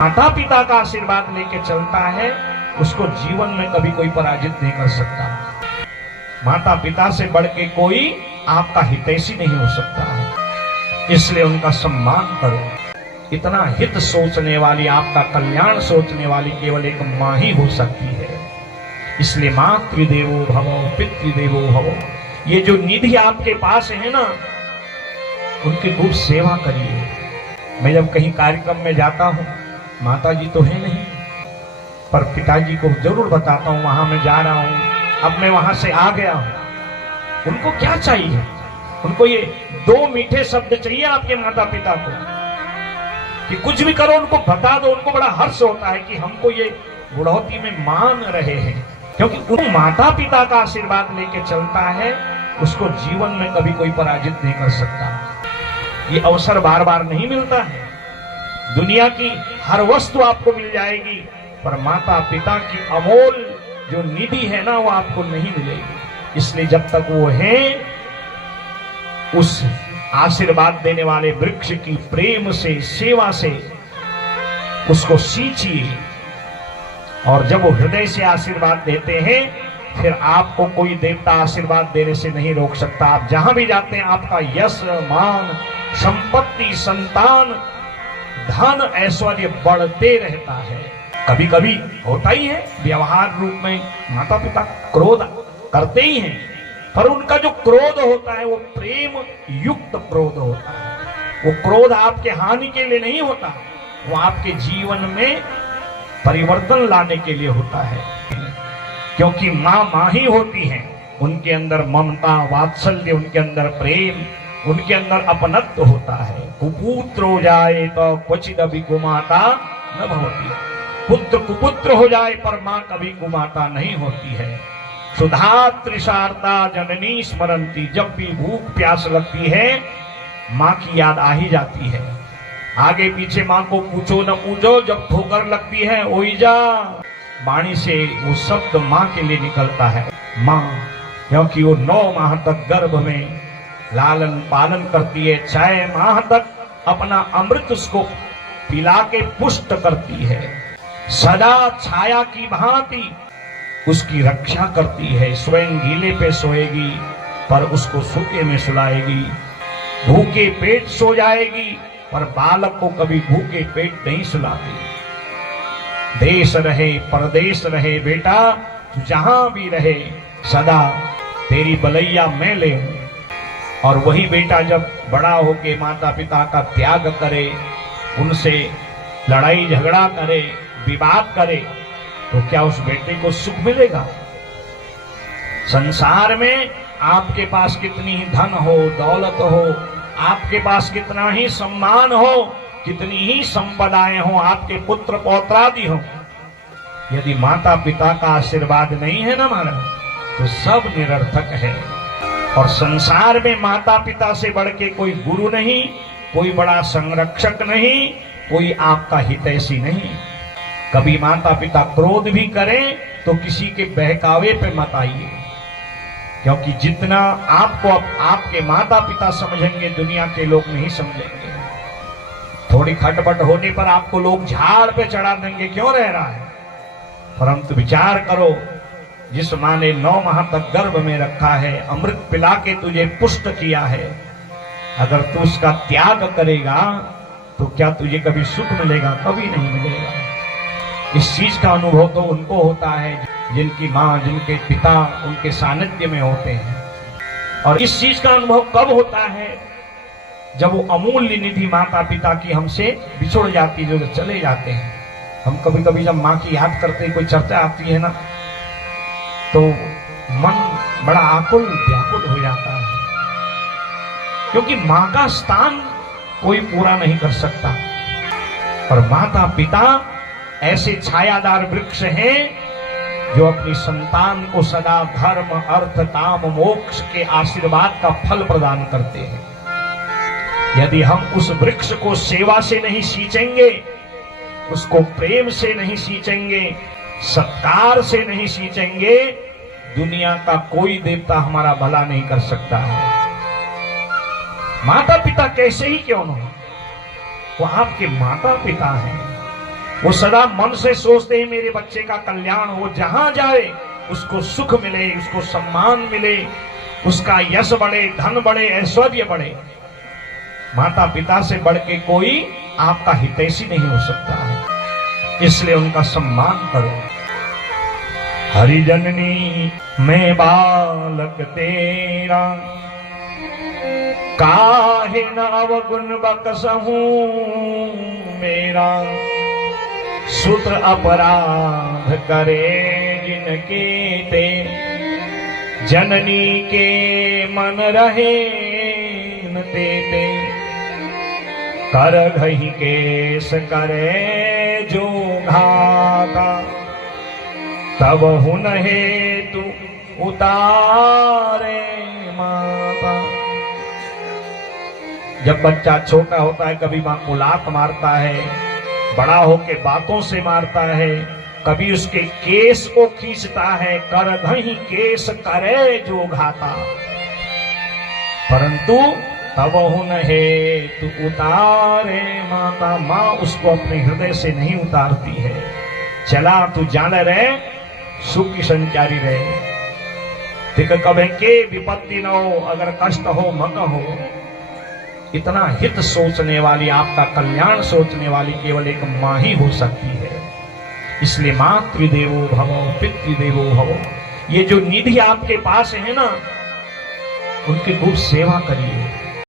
माता पिता का आशीर्वाद लेके चलता है, उसको जीवन में कभी कोई पराजित नहीं कर सकता। माता पिता से बढ़ के कोई आपका हितैषी नहीं हो सकता है, इसलिए उनका सम्मान करो। इतना हित सोचने वाली, आपका कल्याण सोचने वाली केवल एक माँ ही हो सकती है। इसलिए मातृदेवो भव पितृदेवो भव, ये जो निधि आपके पास है ना, उनकी खूब सेवा करिए। मैं जब कहीं कार्यक्रम में जाता हूँ, माता जी तो है नहीं, पर पिताजी को जरूर बताता हूँ वहां मैं जा रहा हूँ, अब मैं वहां से आ गया हूँ। उनको क्या चाहिए? उनको ये दो मीठे शब्द चाहिए आपके माता पिता को, कि कुछ भी करो उनको बता दो। उनको बड़ा हर्ष होता है कि हमको ये बुढ़ौती में मान रहे हैं, क्योंकि उन माता पिता का आशीर्वाद लेके चलता है, उसको जीवन में कभी कोई पराजित नहीं कर सकता। ये अवसर बार बार नहीं मिलता है। दुनिया की हर वस्तु आपको मिल जाएगी, पर माता पिता की अमोल जो निधि है ना, वो आपको नहीं मिलेगी। इसलिए जब तक वो है, उस आशीर्वाद देने वाले वृक्ष की प्रेम से, सेवा से उसको सींचिए। और जब वो हृदय से आशीर्वाद देते हैं, फिर आपको कोई देवता आशीर्वाद देने से नहीं रोक सकता। आप जहां भी जाते हैं, आपका यश, मान, संपत्ति, संतान, धन, ऐश्वर्य बढ़ते रहता है। कभी कभी होता ही है, व्यवहार रूप में माता पिता क्रोध करते ही हैं, पर उनका जो क्रोध होता है वो प्रेम युक्त क्रोध होता है। वो क्रोध आपके हानि के लिए नहीं होता, वो आपके जीवन में परिवर्तन लाने के लिए होता है। क्योंकि माँ ही होती है, उनके अंदर ममता, वात्सल्य, उनके अंदर प्रेम, उनके अंदर अपनत्व होता है। कुपुत्र हो जाए तो क्वचिदपि कुमाता न भवति, पुत्र कुपुत्र हो जाए पर माँ कभी कुमाता नहीं होती है। सुधा तृषार्ता जननी स्मरंती, जब भी भूख प्यास लगती है, माँ की याद आ ही जाती है। आगे पीछे माँ को पूछो न पूछो, जब ठोकर लगती है ओइजा, वाणी से वो शब्द माँ के लिए निकलता है, माँ। क्योंकि वो 9 माह तक गर्भ में लालन पालन करती है, 6 माह तक अपना अमृत उसको पिला के पुष्ट करती है, सदा छाया की भांति उसकी रक्षा करती है। स्वयं गीले पे सोएगी, पर उसको सूखे में सुलाएगी। भूखे पेट सो जाएगी, पर बालक को कभी भूखे पेट नहीं सुलाती। देश रहे परदेश रहे बेटा, तू जहां भी रहे, सदा तेरी बलैया मैं ले। और वही बेटा जब बड़ा होके माता पिता का त्याग करे, उनसे लड़ाई झगड़ा करे, विवाद करे, तो क्या उस बेटे को सुख मिलेगा? संसार में आपके पास कितनी ही धन हो, दौलत हो, आपके पास कितना ही सम्मान हो, कितनी ही संपदाएं हो, आपके पुत्र पौत्रादि हो, यदि माता पिता का आशीर्वाद नहीं है ना महाराज, तो सब निरर्थक है। और संसार में माता पिता से बढ़ के कोई गुरु नहीं, कोई बड़ा संरक्षक नहीं, कोई आपका हितैषी नहीं। कभी माता पिता क्रोध भी करें तो किसी के बहकावे पे मत आइए, क्योंकि जितना आपको आपके माता पिता समझेंगे, दुनिया के लोग नहीं समझेंगे। थोड़ी खटपट होने पर आपको लोग झाड़ पे चढ़ा देंगे, क्यों रह रहा है? परंतु विचार करो, जिस माँ ने 9 माह तक गर्भ में रखा है, अमृत पिला के तुझे पुष्ट किया है, अगर तू उसका त्याग करेगा तो क्या तुझे कभी सुख मिलेगा? कभी नहीं मिलेगा। इस चीज का अनुभव तो उनको होता है जिनकी माँ, जिनके पिता उनके सानिध्य में होते हैं। और इस चीज का अनुभव कब होता है? जब वो अमूल्य निधि माता पिता की हमसे बिछुड़ जाती है, जो चले जाते हैं। हम कभी कभी जब माँ की याद करते हैं, कोई चर्चा आती है ना, तो मन बड़ा आकुल व्याकुल हो जाता है, क्योंकि माँ का स्थान कोई पूरा नहीं कर सकता। और माता पिता ऐसे छायादार वृक्ष हैं जो अपनी संतान को सदा धर्म, अर्थ, काम, मोक्ष के आशीर्वाद का फल प्रदान करते हैं। यदि हम उस वृक्ष को सेवा से नहीं सींचेंगे, उसको प्रेम से नहीं सींचेंगे, सत्कार से नहीं सींचेंगे, दुनिया का कोई देवता हमारा भला नहीं कर सकता है। माता पिता कैसे ही क्यों न हो, वो आपके माता पिता हैं। वो सदा मन से सोचते हैं मेरे बच्चे का कल्याण हो, जहां जाए उसको सुख मिले, उसको सम्मान मिले, उसका यश बढ़े, धन बढ़े, ऐश्वर्य बढ़े। माता पिता से बढ़ के कोई आपका हितैषी नहीं हो सकता है, इसलिए उनका सम्मान करो। हरिजननी मैं बालक तेरा, काहे न अवगुण बकसहूं मेरा, सूत्र अपराध करे जिनके ते, जननी के मन रहे न तेते, कर घही केस करे जो घाता, तब हुन हेतु उतारे माता। जब बच्चा छोटा होता है कभी मां को लात मारता है, बड़ा होके बातों से मारता है, कभी उसके केस को खींचता है, कर धही केस करे जो घाता, परंतु तब हुन हेतु उतारे माता। मां उसको अपने हृदय से नहीं उतारती है। चला तू जान रहे, सुख की संचारी रहे, ठीक कभी के विपत्ति न हो, अगर कष्ट हो मत हो। इतना हित सोचने वाली, आपका कल्याण सोचने वाली केवल एक मां ही हो सकती है। इसलिए मातृदेवो भव पितृदेवो भव, ये जो निधि आपके पास है ना, उनकी खूब सेवा करिए।